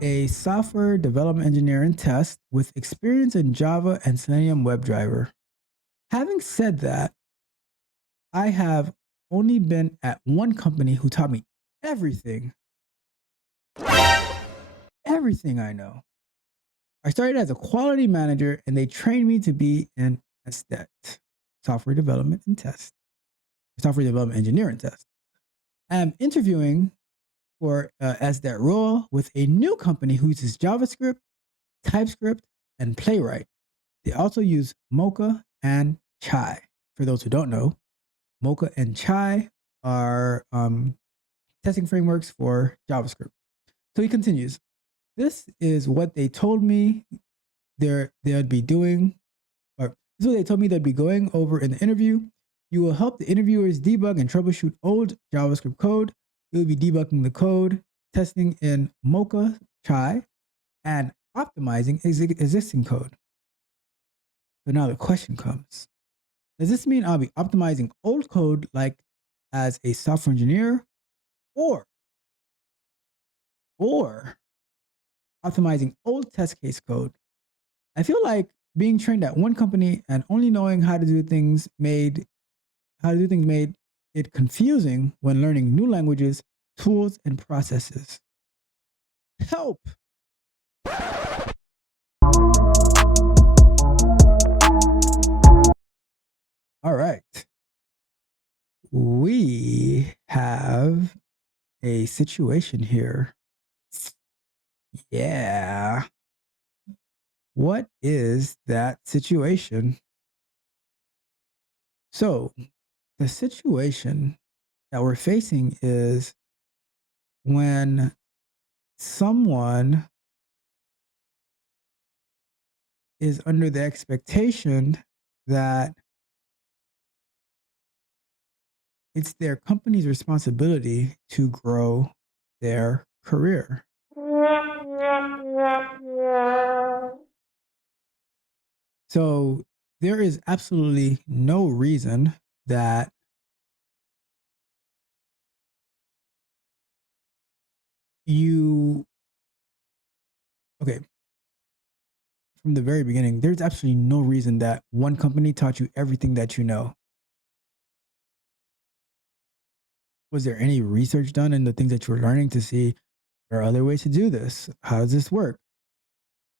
a software development engineer and test with experience in Java and Selenium WebDriver. Having said that, I have only been at one company who taught me everything, everything I know. I started as a quality manager and they trained me to be an SDET, software development and test, software development engineer and test. I'm interviewing for SDET role with a new company who uses JavaScript, TypeScript, and Playwright. They also use Mocha and Chai. For those who don't know, Mocha and Chai are testing frameworks for JavaScript. So he continues, this is what they told me they'd be doing, or this is what they told me they'd be going over in the interview. You will help the interviewers debug and troubleshoot old JavaScript code. You'll be debugging the code, testing in Mocha, Chai, and optimizing existing code. So now the question comes, does this mean I'll be optimizing old code like as a software engineer or optimizing old test case code? I feel like being trained at one company and only knowing how to do things made it confusing when learning new languages, tools, and processes. Help! All right. We have a situation here. Yeah. What is that situation? So, the situation that we're facing is when someone is under the expectation that it's their company's responsibility to grow their career. So there is absolutely no reason that you, okay, from the very beginning, there's absolutely no reason that one company taught you everything that you know. Was there any research done in the things that you were learning to see there are other ways to do this? How does this work?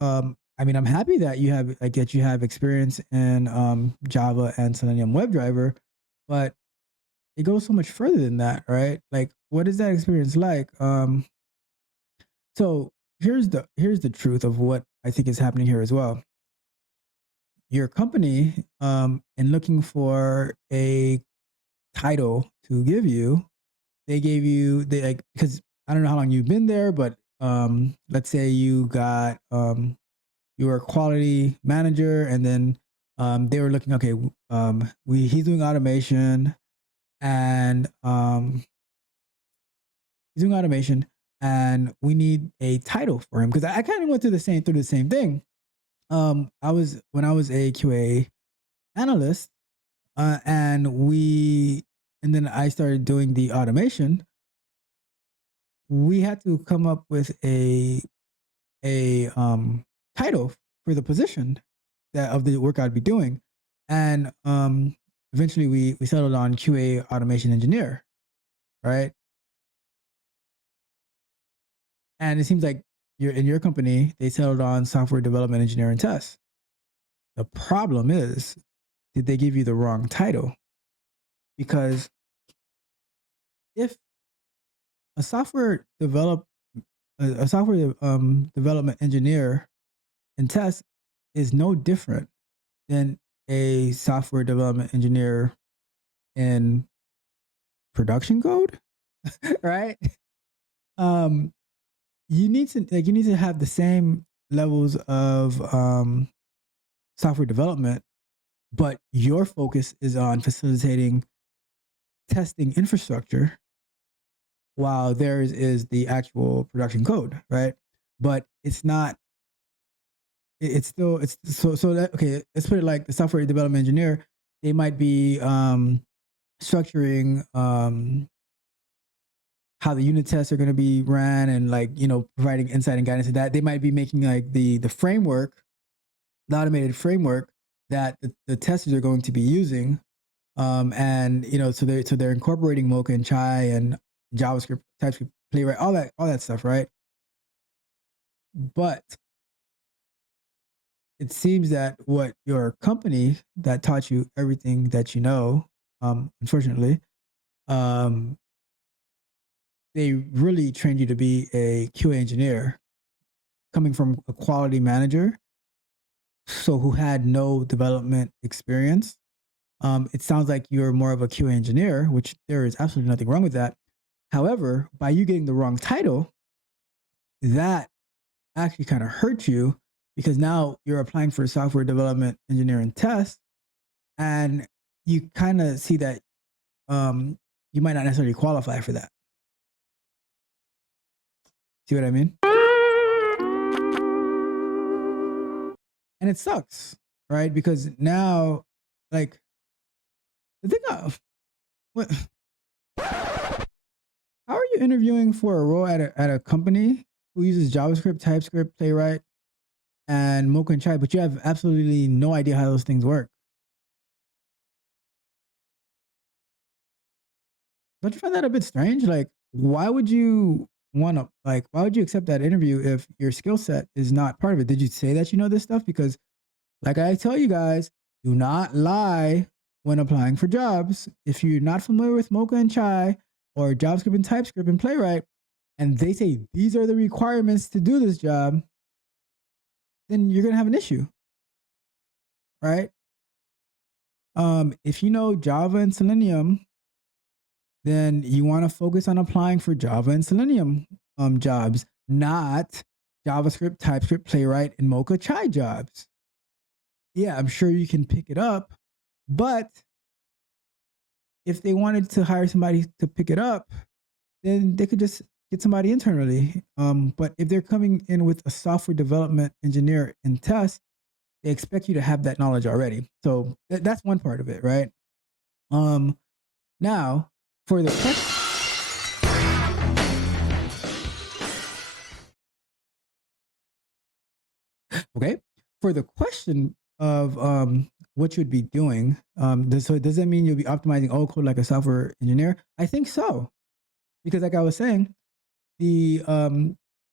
I mean, I'm happy that you have experience in Java and Selenium WebDriver, but it goes so much further than that, right? Like, what is that experience like? So here's the truth of what I think is happening here as well. Your company, in looking for a title to give you, they like, because I don't know how long you've been there, but let's say you were a quality manager, and then they were looking, okay, he's doing automation, and he's doing automation, and we need a title for him because I kind of went through the same thing. I was when I was a QA analyst, and then I started doing the automation. We had to come up with a title for the position that of the work I'd be doing, and eventually we settled on QA automation engineer, right? And it seems like your company, they settled on software development engineer and test. The problem is, did they give you the wrong title? Because if a software develop a software development engineer and test is no different than a software development engineer in production code, right? Um, you need to have the same levels of software development, but your focus is on facilitating testing infrastructure, while theirs is the actual production code, right? But it's not. It's still it's so that okay. Let's put it like the software development engineer. They might be structuring how the unit tests are going to be ran, and like providing insight and guidance to that. They might be making like the framework, the automated framework that the testers are going to be using. And so they're incorporating Mocha and Chai and JavaScript, TypeScript, Playwright, all that stuff, right? But it seems that what your company that taught you everything that you know, unfortunately, um, they really trained you to be a QA engineer, coming from a quality manager, so who had no development experience. It sounds like you're more of a QA engineer, which there is absolutely nothing wrong with that. However, by you getting the wrong title, that actually kind of hurt you, because now you're applying for software development engineering test, and you kind of see that um, you might not necessarily qualify for that. See what I mean? And it sucks, right? Because now, like, the thing of what, how are you interviewing for a role at a company who uses JavaScript, TypeScript, Playwright, and Mocha and Chai, but you have absolutely no idea how those things work? Don't you find that a bit strange? Like, why would you why would you accept that interview if your skill set is not part of it? Did you say that you know this stuff? Because, like I tell you guys, do not lie when applying for jobs. If you're not familiar with Mocha and Chai or JavaScript and TypeScript and Playwright, and they say these are the requirements to do this job, then you're gonna have an issue, right? If you know Java and Selenium, then you want to focus on applying for Java and Selenium jobs, not JavaScript, TypeScript, Playwright, and Mocha Chai jobs. Yeah, I'm sure you can pick it up, but if they wanted to hire somebody to pick it up, then they could just get somebody internally. But if they're coming in with a software development engineer in test, they expect you to have that knowledge already. So that's one part of it, right? Now, for the okay, for the question of what you'd be doing, does that mean you'll be optimizing old code like a software engineer? I think so, because like I was saying, the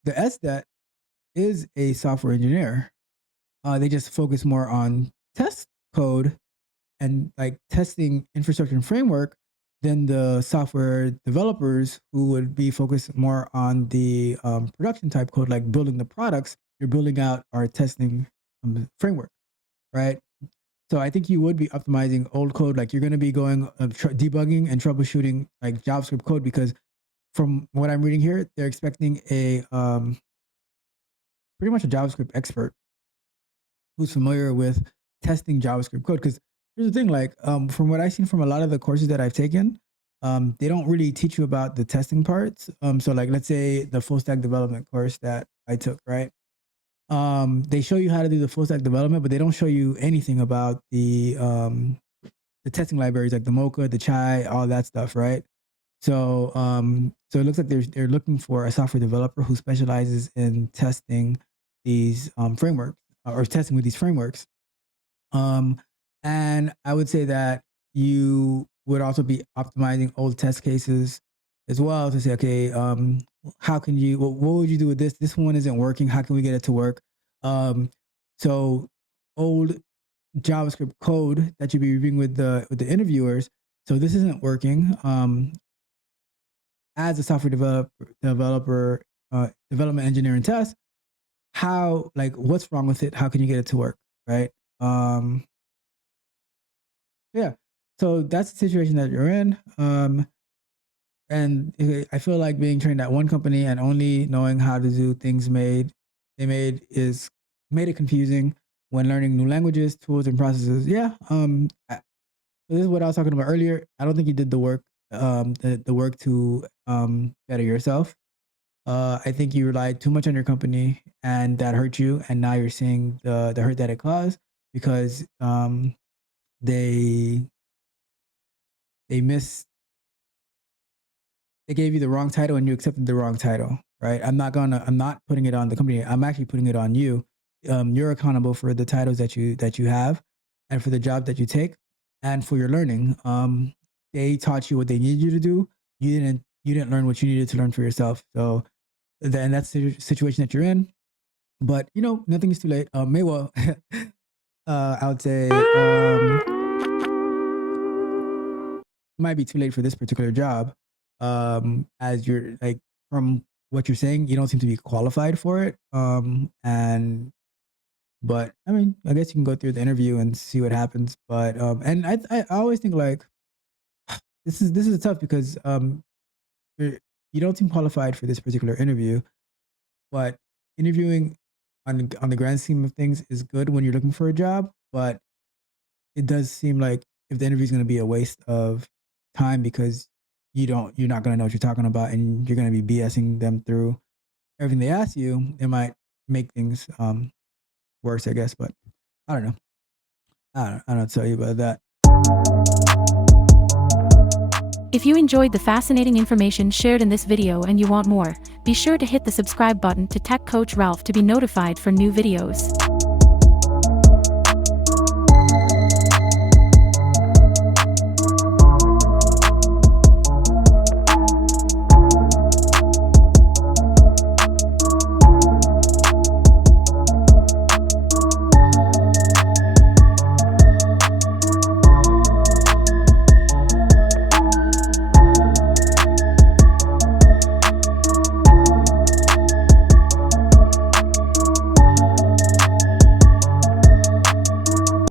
SDET is a software engineer. They just focus more on test code and like testing infrastructure and framework than the software developers who would be focused more on the production type code, like building the products. You're building out our testing framework, right? So I think you would be optimizing old code, like you're going to be going debugging and troubleshooting like JavaScript code, because from what I'm reading here, they're expecting a pretty much a JavaScript expert who's familiar with testing JavaScript code. Because here's the thing, like from what I've seen from a lot of the courses that I've taken, they don't really teach you about the testing parts. So like let's say the full stack development course that I took, right? They show you how to do the full stack development, but they don't show you anything about the testing libraries like the Mocha, the Chai, all that stuff, right? So it looks like they're looking for a software developer who specializes in testing these frameworks, or testing with these frameworks. Um, and I would say that you would also be optimizing old test cases as well to say, okay, how can you, what would you do with this? This one isn't working. How can we get it to work? Um, so old JavaScript code that you'd be reviewing with the interviewers. So this isn't working. As a software developer, development engineer and test, how, like, what's wrong with it? How can you get it to work? Right. Um, yeah. So that's the situation that you're in. And I feel like being trained at one company and only knowing how to do things made it confusing when learning new languages, tools, and processes. Yeah. So this is what I was talking about earlier. I don't think you did the work, the work to better yourself. I think you relied too much on your company, and that hurt you. And now you're seeing the hurt that it caused, because they they miss they gave you the wrong title and you accepted the wrong title, right? I'm not putting it on the company. I'm actually putting it on you. You're accountable for the titles that you have, and for the job that you take, and for your learning. They taught you what they needed you to do. You didn't learn what you needed to learn for yourself. So then that's the situation that you're in. But nothing is too late. May well, I would say it might be too late for this particular job. As you're like, from what you're saying, you don't seem to be qualified for it. And but I mean, I guess you can go through the interview and see what happens. But and I always think like this is tough because you're, you don't seem qualified for this particular interview, but interviewing on the grand scheme of things is good when you're looking for a job. But it does seem like if the interview is going to be a waste of time because you're not going to know what you're talking about, and you're going to be BSing them through everything they ask you, it might make things worse, I guess. But I don't know. I don't know what to tell you about that. If you enjoyed the fascinating information shared in this video and you want more, be sure to hit the subscribe button to Tech Coach Ralph to be notified for new videos.